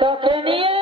তোকে নিয়ে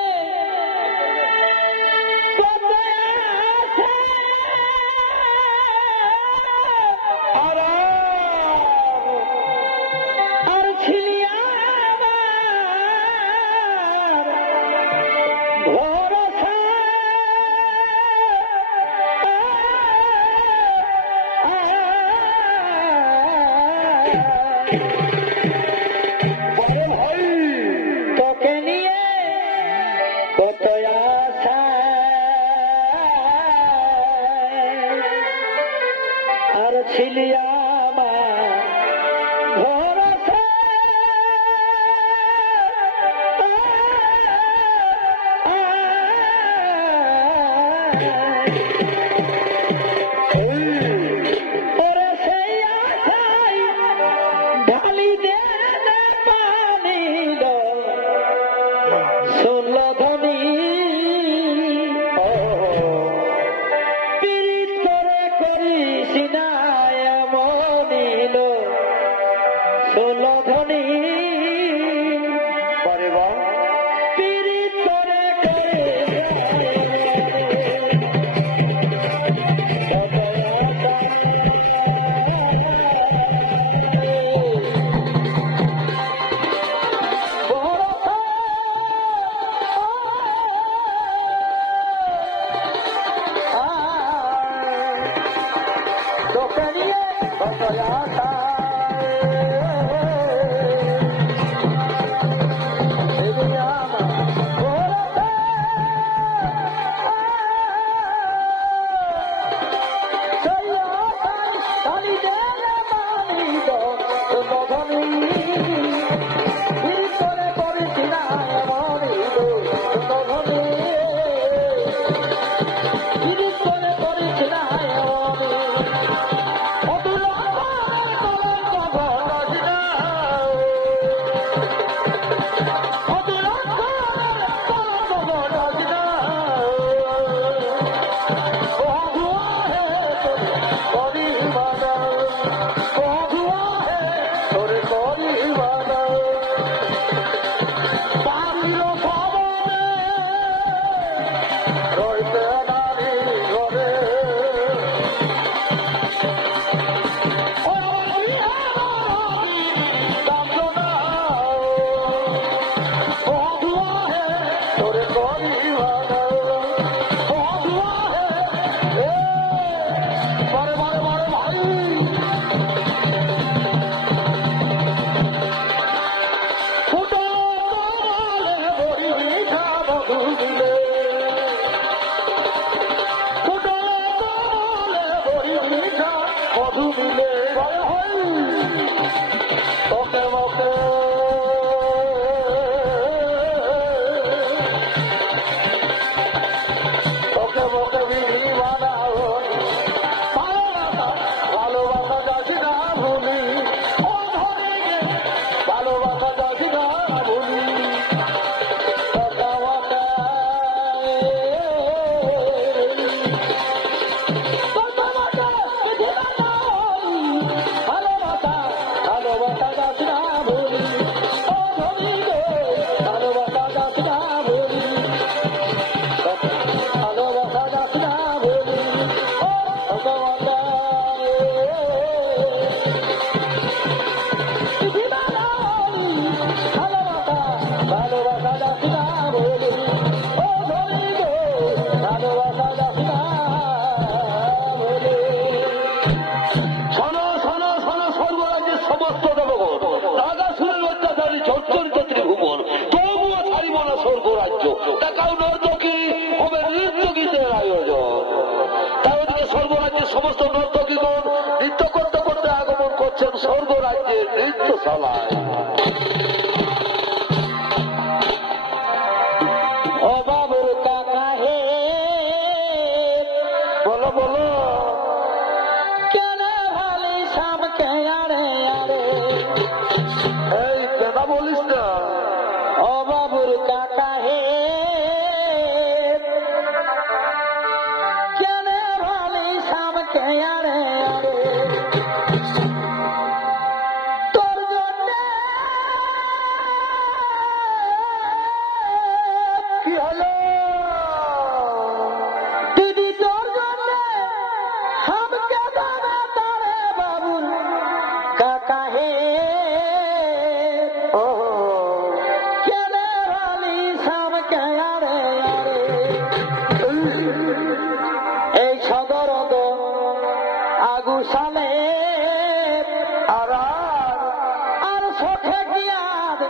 চোখে গিয়ার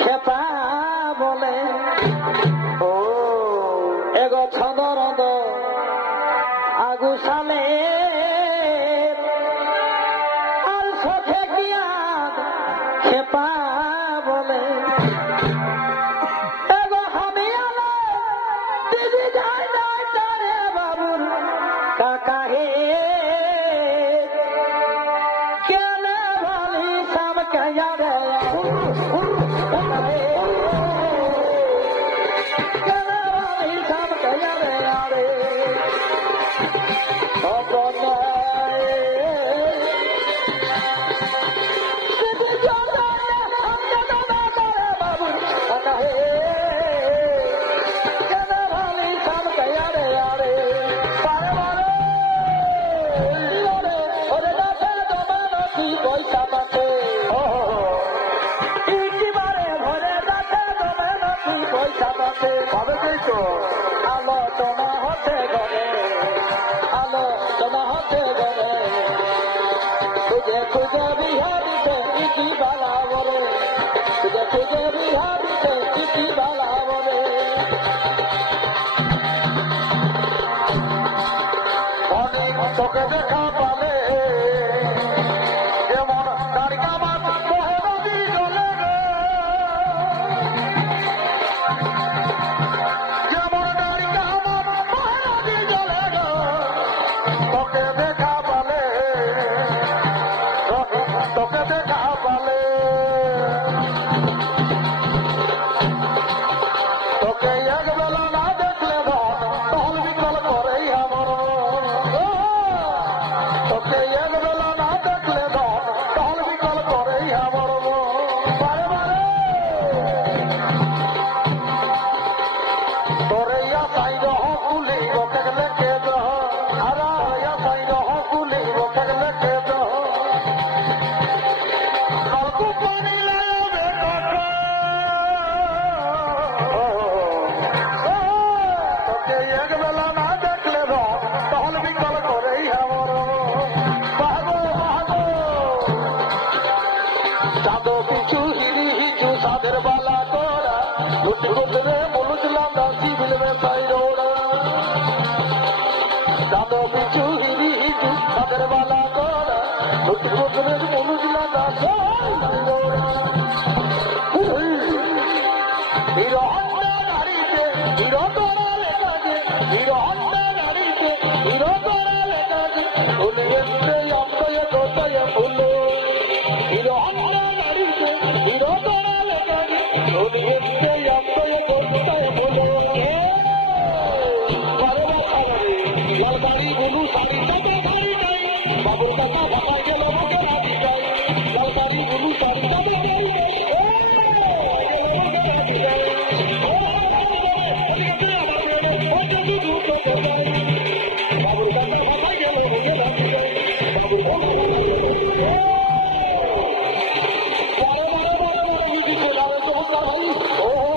খেপা বলে ও এগো ছদরদ আগুসালে আর চোখে গিয়ার খেপা বলে এগো আমি আলে দিদি যাই যাই তারে বাবুর কাকা হে কেনে ভালি সাম কয়া রে আলো তোমা হতে গলে আলো তোমা হতে গলে খুঁজে খুঁজে বিহারিতে কি বালা বলে খুঁজে খুঁজে বিহারিতে কি বালা বলে অনেক তোকে দেখা পালে যেমন দাঁড়িয়ে মাছ নদী জলে তোকে দেখা পালে তোকে একবেলা না দেখলে তখন বিকল করেই আমার তোকে একবেলা না দেখলে তখন বিকল করেই আমার বারে বারে তোরে সাই রহ কুলি বকে লেখে দহ আর সাই রহ কুলি বকে লেখে দহ নলকু পানি লাগাবে তোকে একবেলা না দেখলে তখন বিকল করেই আমার বাগো বাগো চাঁদো পিছু হিরি হিচু সাদের বালা তোরা লুট গুজরে মুলুজলাম দাসি বিলবে সাই রোড়া চাঁদো পিছু হিরি হিচু সাদের বালা তোরা লুট গুজরে মুলুজলাম দাসি হিরো হন্ডা গাড়িতে হিরো তোরা লেখা যে হিরো হন্ডা গাড়িতে হিরো তোরা লেখা যে উনি এসে অক্ষয় কোথায় ফুলো হিরো হন্ডা গাড়িতে হিরো তোরা লেখা যে উনি এসে অক্ষয় কোথায় ফুলো লাল গাড়ি গুলু শাড়ি চাপে গাড়ি নাই বাবুর কাকা ভাবাই গেল মুখে রাজি যাই লাল গাড়ি গুলু শাড়ি চাপে গাড়ি নাই Oh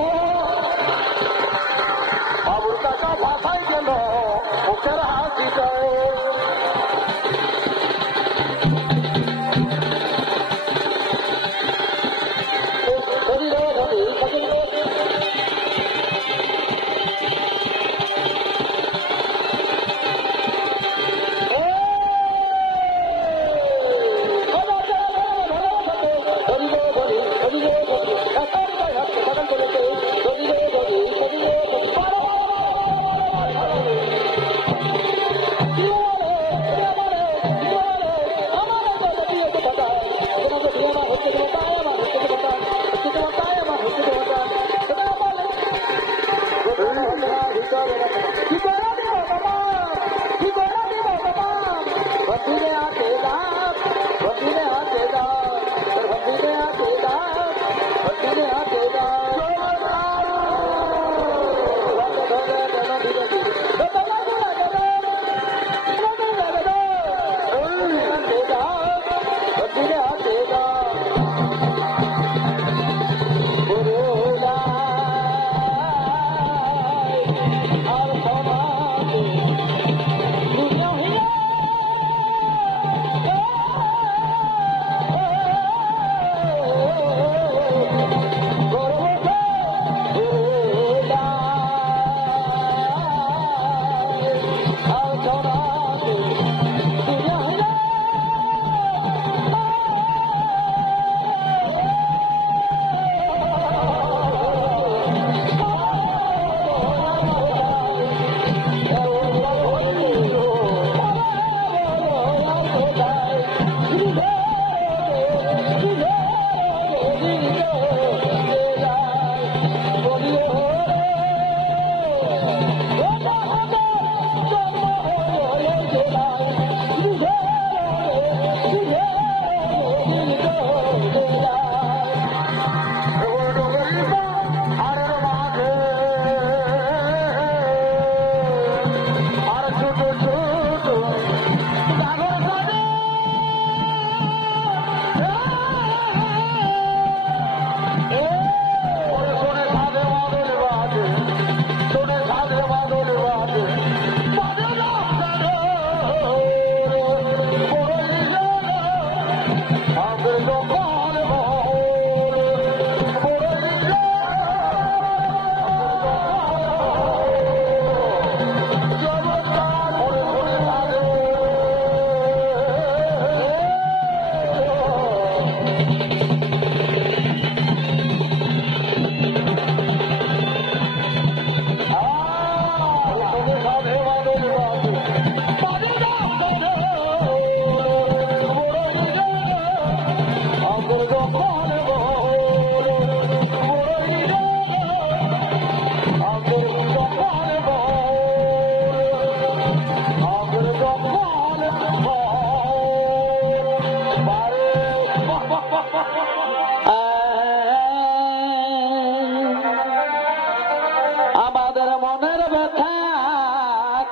ব্যথা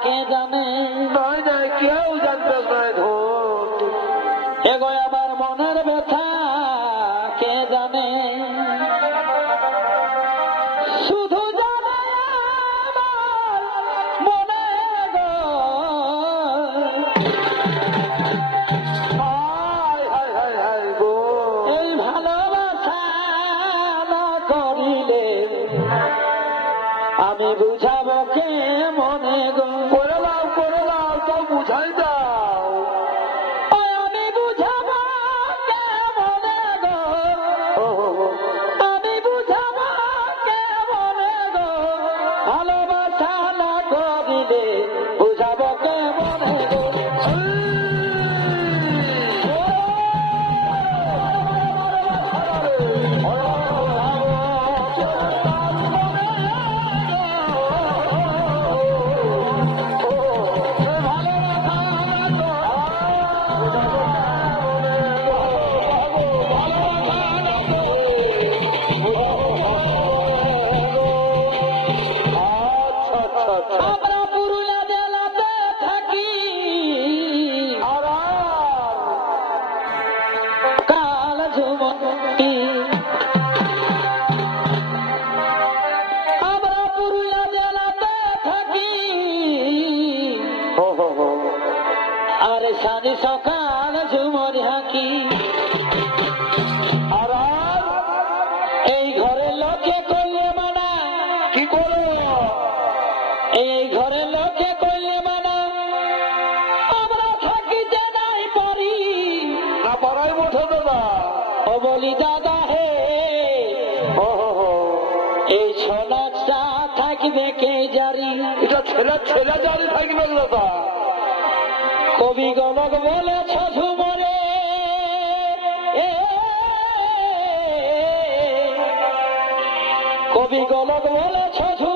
কে জানে? নাই নাই, কেউ জানতে নাই ধন। এগো আমার মনের ব্যথা কে জানে? শুধু জানে আমার মনে গো, হায় হায় হায় হায় গো, এই ভালোবাসা না করিলে আমি বুঝাবো কে মনে গো। করে দাও তো বুঝাই দাও। আমি বুঝাবো কে মনে গো, আমি বুঝাবো কে মনে গো, ভালোবাসা না করিলে বুঝাবো কে মনে গো। আমরা পুরুলিয়া জেলাতে থাকি, কাল ঝুমকি। আমরা পুরুলিয়া জেলাতে থাকি, আরে সানি সকাল ঝুমর হাঁকি। এই ঘরের লোকে করলে মানা, কি করো? এই ঘরের লোকে করলে মানা, আমরা থাকি যে নাই পারি। না পারাই মোঠো দাদা। ও বলি দাদা হে, এই ছনাকটা থাকবে কে জারি? এটা ছেলে জারি থাকবে দাদা। কবি গণক বলেছ ঝুমরে, কবি গণক বলেছ ঝুমরে,